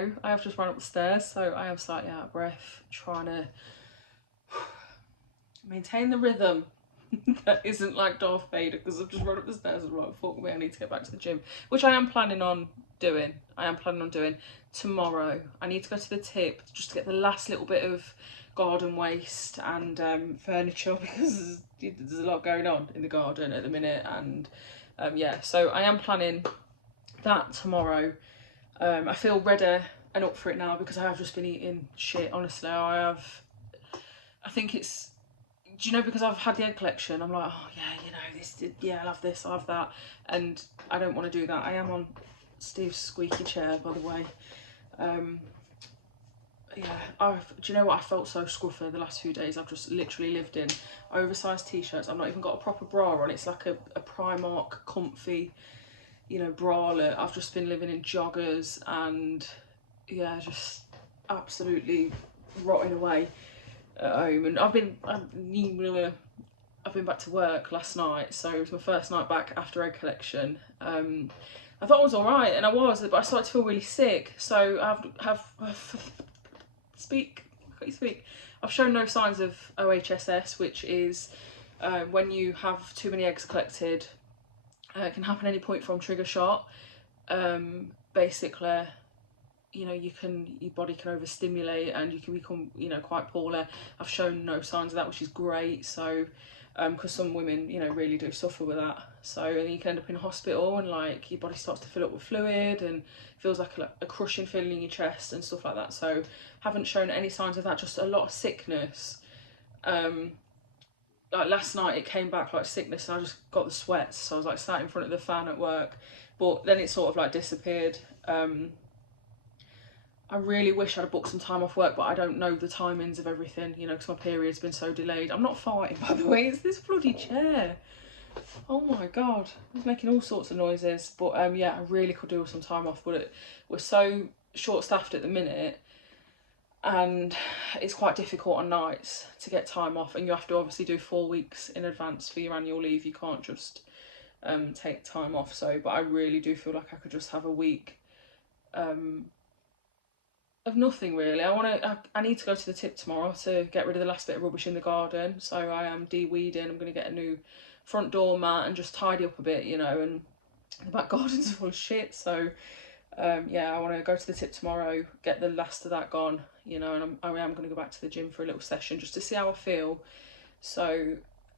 go. I have just run up the stairs, so I am slightly out of breath, trying to maintain the rhythm that isn't like Darth Vader, because I've just run up the stairs and I'm like, fuck me, I need to get back to the gym, which I am planning on doing. Tomorrow. I need to go to the tip just to get the last little bit of garden waste and furniture, because there's a lot going on in the garden at the minute, and yeah, so I am planning that tomorrow. I feel ready and up for it now because I have just been eating shit, honestly. I think it's, do you know, because I've had the egg collection, I'm like, oh yeah, you know, this, yeah, I'll have this, I'll have that, and I don't want to do that. I am on Steve's squeaky chair, by the way. Yeah, do you know what, I felt so scruffy the last few days. I've just literally lived in oversized t-shirts. I've not even got a proper bra on. It's like a Primark comfy, you know, bralette. I've just been living in joggers and yeah, just absolutely rotting away at home. And I've been back to work last night, so it was my first night back after egg collection. I thought I was alright, and I was, but I started to feel really sick. So I've shown no signs of OHSS, which is when you have too many eggs collected. It can happen at any point from trigger shot. Basically, you know, your body can overstimulate and you can become, you know, quite poorly. I've shown no signs of that, which is great. So because some women, you know, really do suffer with that. So then you can end up in hospital and like your body starts to fill up with fluid and feels like a crushing feeling in your chest and stuff like that. So haven't shown any signs of that, just a lot of sickness. Like last night it came back like sickness and I just got the sweats, so I was like sat in front of the fan at work, but then it sort of like disappeared. I really wish I'd booked some time off work, but I don't know the timings of everything, you know, because my period's been so delayed. I'm not farting, by the way, it's this bloody chair. Oh my god, it's making all sorts of noises. But yeah, I really could do with some time off, but we're so short-staffed at the minute, and it's quite difficult on nights to get time off, and you have to obviously do 4 weeks in advance for your annual leave. You can't just take time off. So, but I really do feel like I could just have a week of nothing really. I need to go to the tip tomorrow to get rid of the last bit of rubbish in the garden. So I am de-weeding. I'm going to get a new front door mat and just tidy up a bit, you know, and the back garden's full of shit. So yeah, I want to go to the tip tomorrow, get the last of that gone, you know, and I am going to go back to the gym for a little session just to see how I feel. So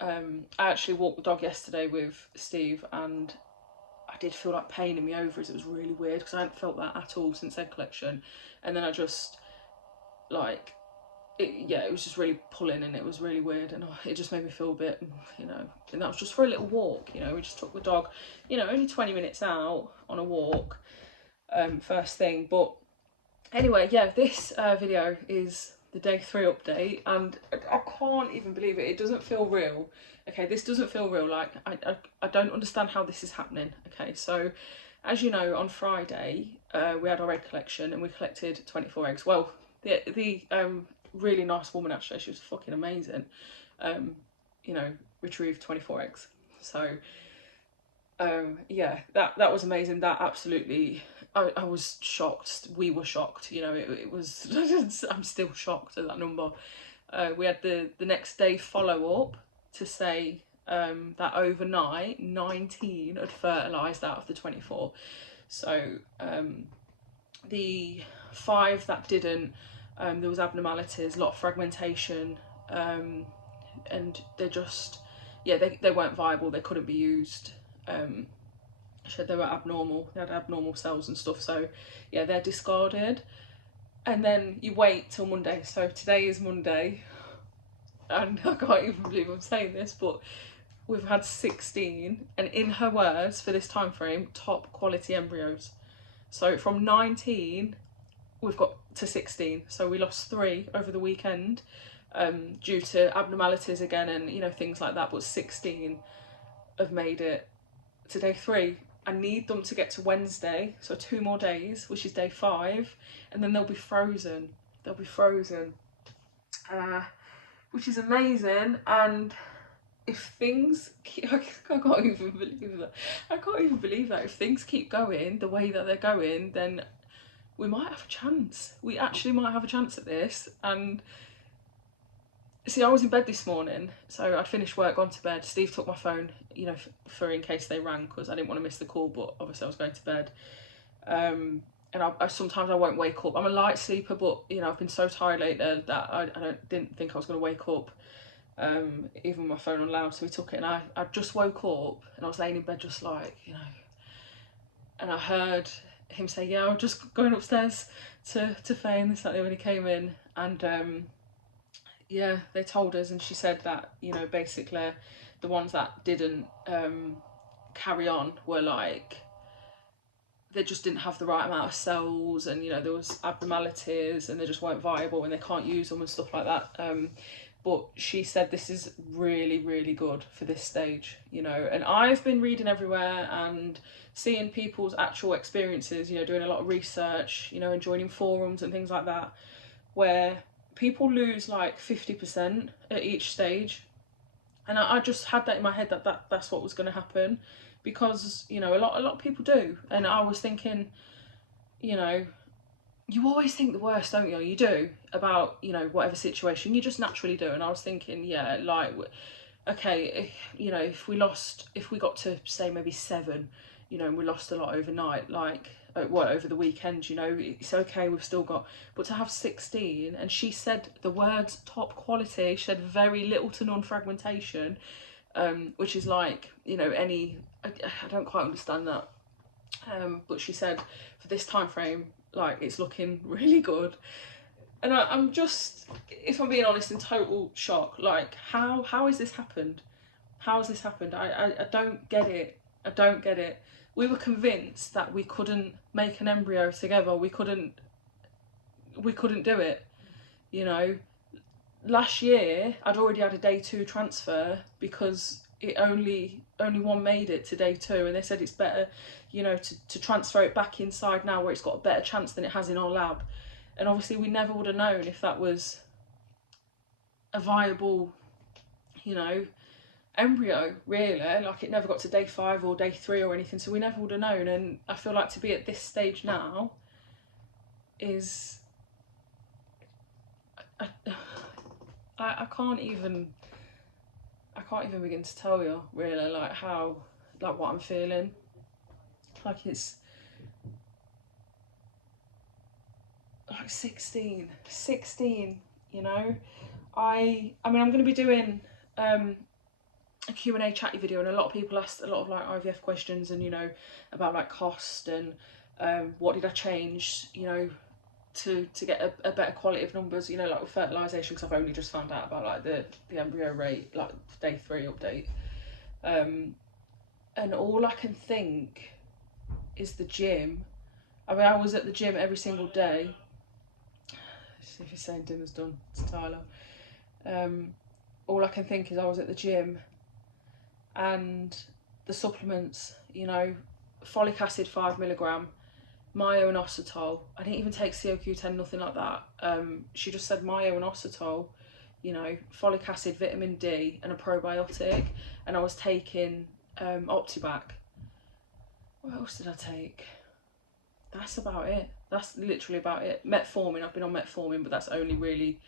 I actually walked the dog yesterday with Steve, and I did feel like pain in my ovaries. It was really weird because I hadn't felt that at all since egg collection. And then I just, like, it was just really pulling and it was really weird, and it just made me feel a bit, you know, and that was just for a little walk, you know. We just took the dog, you know, only 20 minutes out on a walk, first thing. But anyway, yeah, this video is the day 3 update, and I can't even believe it. It doesn't feel real. Okay, this doesn't feel real. Like, I don't understand how this is happening. Okay, so as you know, on Friday we had our egg collection and we collected 24 eggs. Well, the really nice woman, actually, she was fucking amazing, you know, retrieved 24 eggs. So yeah, that was amazing. That absolutely, I was shocked. We were shocked, you know. It was I'm still shocked at that number. We had the next day follow up to say that overnight 19 had fertilised out of the 24. So the 5 that didn't, there was abnormalities, a lot of fragmentation, and they just, yeah, they weren't viable. They couldn't be used. They were abnormal. They had abnormal cells and stuff. So yeah, they're discarded. And then you wait till Monday. So today is Monday, and I can't even believe I'm saying this, but we've had 16, and in her words, for this time frame, top quality embryos. So from 19 we've got to 16. So we lost 3 over the weekend due to abnormalities again, and you know, things like that. But 16 have made it to day 3. I need them to get to Wednesday, so 2 more days, which is day 5, and then they'll be frozen. They'll be frozen, which is amazing. And if things keep, I can't even believe that. I can't even believe that. If things keep going the way that they're going, then we might have a chance. We actually might have a chance at this. And see, I was in bed this morning, so I'd finished work, gone to bed. Steve took my phone, you know, for in case they rang, because I didn't want to miss the call, but obviously I was going to bed. And I sometimes I won't wake up. I'm a light sleeper, but you know, I've been so tired lately that I didn't think I was going to wake up, even with my phone on loud. So we took it, and I just woke up, and I was laying in bed just like, you know, and I heard him say, yeah, I'm just going upstairs to Faye and this that when he came in, and yeah, they told us, and she said that, you know, basically the ones that didn't carry on were like, they just didn't have the right amount of cells, and you know, there was abnormalities and they just weren't viable and they can't use them and stuff like that. But she said this is really, really good for this stage, you know. And I've been reading everywhere and seeing people's actual experiences, you know, doing a lot of research, you know, and joining forums and things like that, where people lose like 50% at each stage. And I just had that in my head that's what was going to happen, because you know, a lot of people do. And I was thinking, you know, you always think the worst, don't you? You do, about, you know, whatever situation, you just naturally do. And I was thinking, yeah, like, okay, you know, if we got to say maybe 7, you know, and we lost a lot overnight, like, well, over the weekend, you know, it's okay, we've still got, but to have 16, and she said the words top quality, she said very little to none fragmentation, which is like, you know, I don't quite understand that, but she said for this time frame, like, it's looking really good. And I'm just, if I'm being honest, in total shock. Like, how has this happened? How has this happened? I don't get it. I don't get it. We were convinced that we couldn't make an embryo together. We couldn't do it. You know, last year I'd already had a day 2 transfer because it only one made it to day 2, and they said it's better, you know, to transfer it back inside now, where it's got a better chance than it has in our lab. And obviously we never would have known if that was a viable, you know, embryo, really. Like, it never got to day 5 or day 3 or anything, so we never would have known. And I feel like to be at this stage now is, I can't even begin to tell you, really, like, how, like, what I'm feeling. Like, it's like 16, you know. I mean, I'm going to be doing a Q&A chatty video, and a lot of people asked a lot of like IVF questions, and you know, about like cost and what did I change, you know, to get a better quality of numbers, you know, like with fertilization, because I've only just found out about like the embryo rate, like day 3 update, and all I can think is the gym. I mean, I was at the gym every single day. See if he's saying dinner's done. It's Tyler. All I can think is I was at the gym, and the supplements, you know, folic acid 5mg, myo-inositol. I didn't even take CoQ10, nothing like that. She just said myo-inositol, you know, folic acid, vitamin D, and a probiotic. And I was taking Optibac. What else did I take? That's about it. That's literally about it. Metformin, I've been on metformin, but that's only really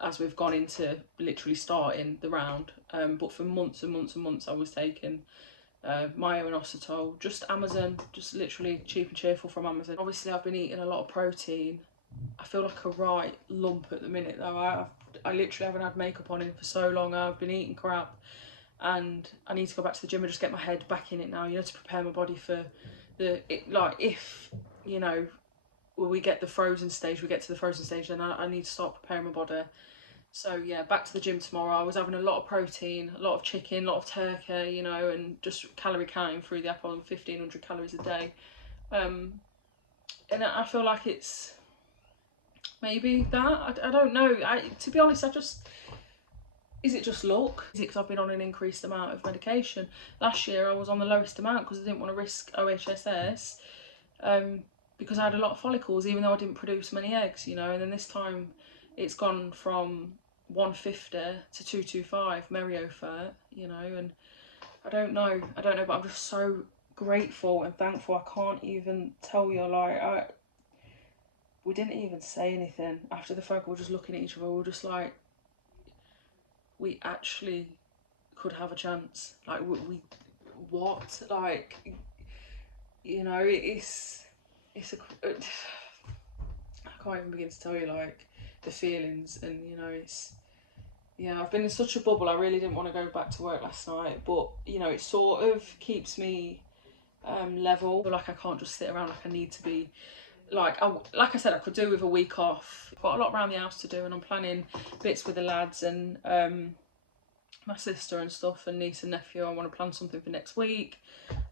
as we've gone into literally starting the round. But for months and months and months I was taking myo-inositol, just Amazon, just literally cheap and cheerful from Amazon. Obviously I've been eating a lot of protein. I feel like a right lump at the minute though. I literally haven't had makeup on in for so long. I've been eating crap, and I need to go back to the gym and just get my head back in it now, you know, to prepare my body for like, if, you know, we get to the frozen stage, then I need to start preparing my body. So yeah, back to the gym tomorrow. I was having a lot of protein, a lot of chicken, a lot of turkey, you know, and just calorie counting through the app on 1500 calories a day. And I feel like it's maybe that. I don't know. To be honest, is it just luck? Is it because I've been on an increased amount of medication? Last year I was on the lowest amount because I didn't want to risk OHSS, because I had a lot of follicles, even though I didn't produce many eggs, you know. And then this time it's gone from 150 to 225 Meriofert, you know. And I don't know, but I'm just so grateful and thankful. I can't even tell you, like, we didn't even say anything after the phone call. Just looking at each other, we were just like, we actually could have a chance. Like we what? Like, you know, it's a. I can't even begin to tell you like the feelings, and you know, it's, yeah, I've been in such a bubble. I really didn't want to go back to work last night, but you know, it sort of keeps me level. Like I can't just sit around. Like I need to be like like I said, I could do with a week off. I've got a lot around the house to do, and I'm planning bits with the lads and my sister and stuff, and niece and nephew. I want to plan something for next week,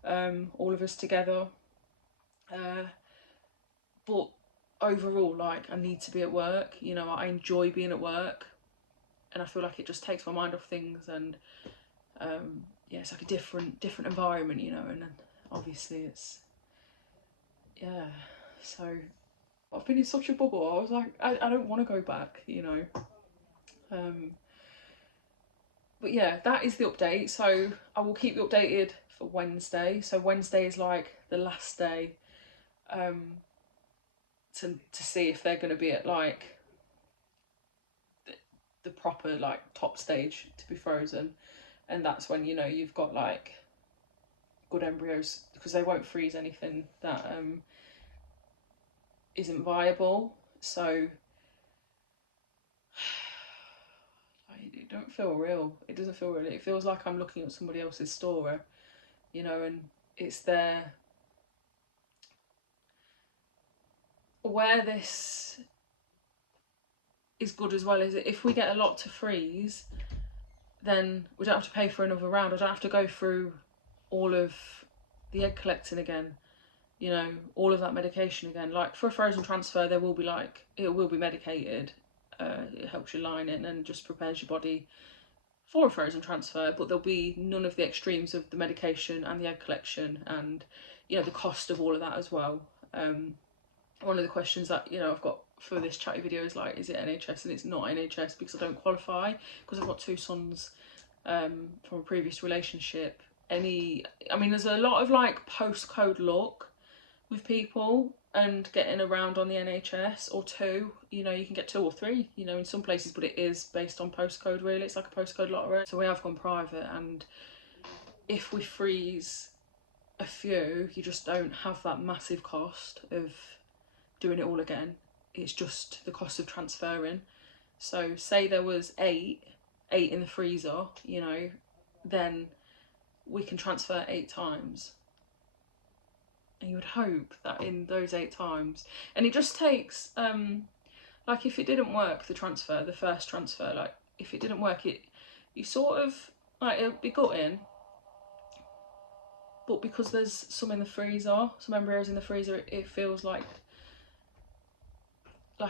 all of us together. But overall, like, I need to be at work. You know, I enjoy being at work, and I feel like it just takes my mind off things, and yeah, it's like a different environment, you know. And obviously it's, yeah, so I've been in such a bubble. I was like, I don't want to go back, you know. But yeah, that is the update. So I will keep you updated for Wednesday. So Wednesday is like the last day to see if they're going to be at like the proper like top stage to be frozen, and that's when, you know, you've got like good embryos, because they won't freeze anything that isn't viable. So it don't feel real. It doesn't feel real. It feels like I'm looking at somebody else's story, you know, and it's there where this is good as well. Is if we get a lot to freeze, then we don't have to pay for another round. I don't have to go through all of the egg collecting again, you know, all of that medication again. Like for a frozen transfer, there will be like, it will be medicated. It helps your lining and just prepares your body for a frozen transfer, but there'll be none of the extremes of the medication and the egg collection, and you know, the cost of all of that as well. One of the questions that, you know, I've got for this chatty video is like, is it NHS? And it's not NHS because I don't qualify, because I've got two sons from a previous relationship. I mean, there's a lot of like postcode luck with people and getting around on the NHS, or two, you know, you can get 2 or 3, you know, in some places, but it is based on postcode really. It's like a postcode lottery. So we have gone private, and if we freeze a few, you just don't have that massive cost of doing it all again. It's just the cost of transferring. So say there was eight in the freezer, you know, then we can transfer 8 times. And you would hope that in those 8 times, and it just takes like if it didn't work, the first transfer, like if it didn't work, you sort of like, it'll be gutting, but because there's some in the freezer, some embryos in the freezer, it feels like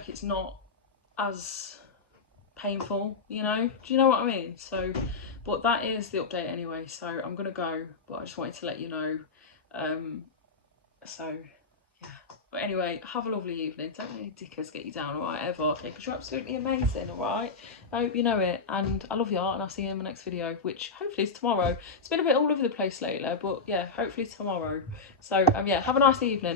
it's not as painful, you know. Do you know what I mean? So, but that is the update anyway. So I'm gonna go, but I just wanted to let you know. So yeah. But anyway, have a lovely evening. Don't let any dickers get you down, alright, ever, okay? Because you're absolutely amazing, alright? I hope you know it, and I love you, and I'll see you in my next video, which hopefully is tomorrow. It's been a bit all over the place lately, but yeah, hopefully tomorrow. So yeah, have a nice evening.